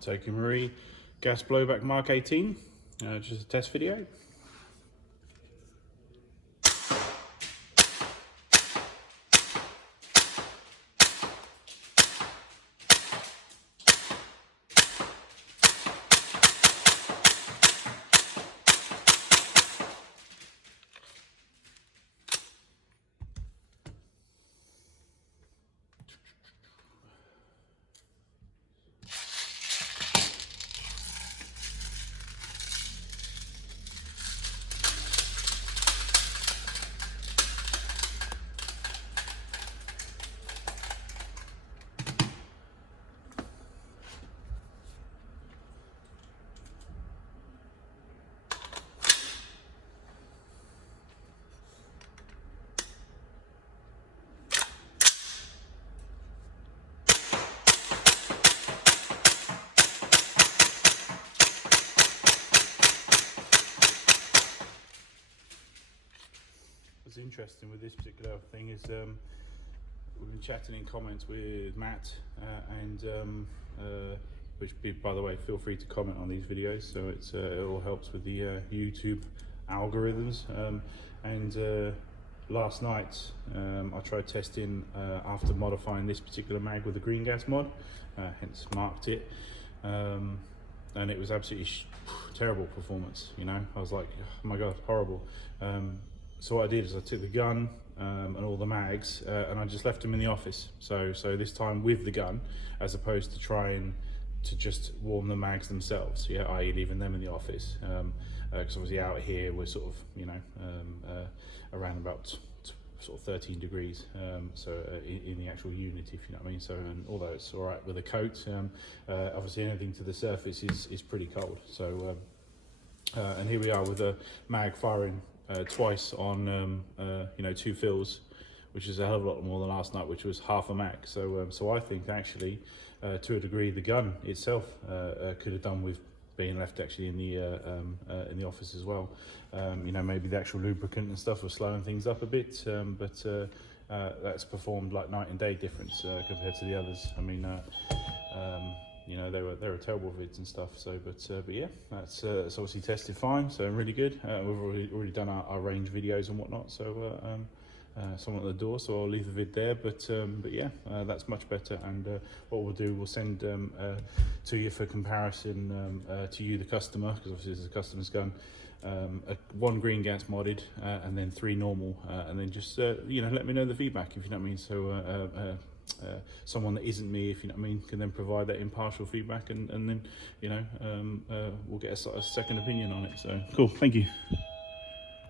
Tokyo Marine gas blowback Mark 18, just a test video. What's interesting with this particular thing is we've been chatting in comments with Matt which, by the way, feel free to comment on these videos, so it all helps with the YouTube algorithms. Last night I tried testing after modifying this particular mag with the green gas mod, hence marked it, and it was absolutely terrible performance. You know, I was like, oh my god, horrible. So what I did is I took the gun and all the mags and I just left them in the office. So this time with the gun, as opposed to trying to just warm the mags themselves. Yeah, i.e. leaving them in the office. Because obviously out here we're sort of, you know, around about sort of 13 degrees. In the actual unit, if you know what I mean. So, and although it's all right with a coat, obviously anything to the surface is pretty cold. So, and here we are with a mag firing twice on you know, 2 fills, which is a hell of a lot more than last night, which was half a mag. So I think actually to a degree the gun itself could have done with being left actually in the office as well. You know, maybe the actual lubricant and stuff was slowing things up a bit, but that's performed like night and day difference compared to the others. I mean, you know, they were terrible vids and stuff. So, but yeah, that's obviously tested fine. So really good. We've already done our range videos and whatnot. So someone at the door, so I'll leave the vid there. But yeah, that's much better. And what we'll do, we'll send to you for comparison to you, the customer, because obviously this is a customer's gun. 1 green gas modded and then 3 normal, and then just you know, let me know the feedback, if you know what I mean. So someone that isn't me, if you know what I mean, can then provide that impartial feedback, and then, you know, we'll get a second opinion on it. So cool, thank you.